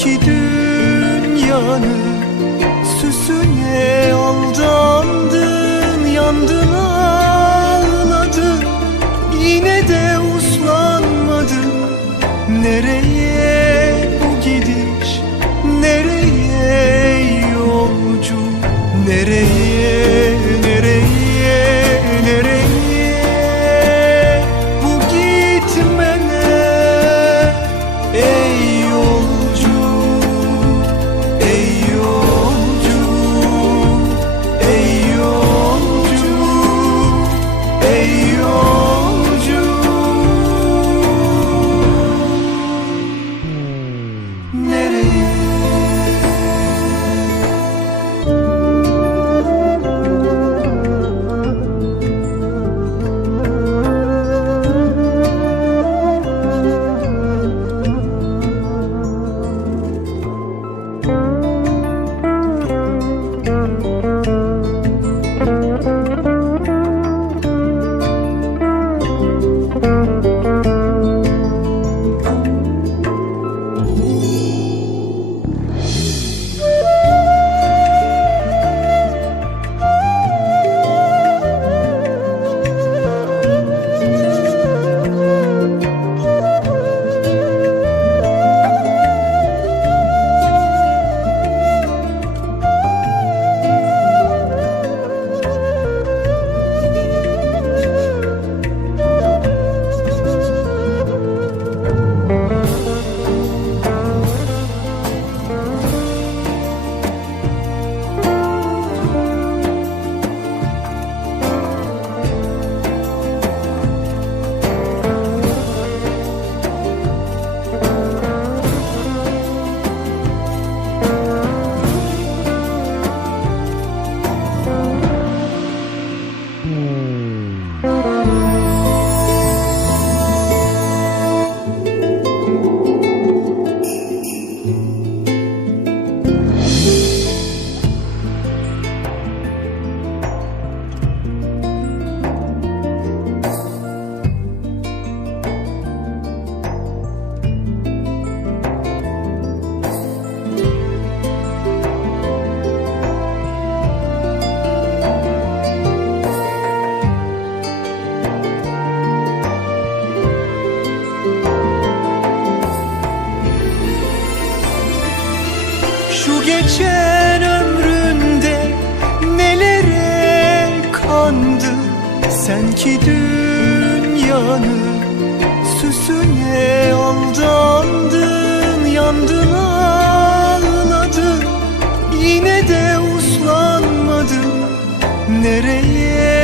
iki dünyanın süsüne aldandın Yandın ağladın. Yine de uslanmadın. Nereye Şu geçen ömründe nelere kandı? Sen ki dünyanın süsüne aldandın Yandın ağladın. Yine de uslanmadın. Nereye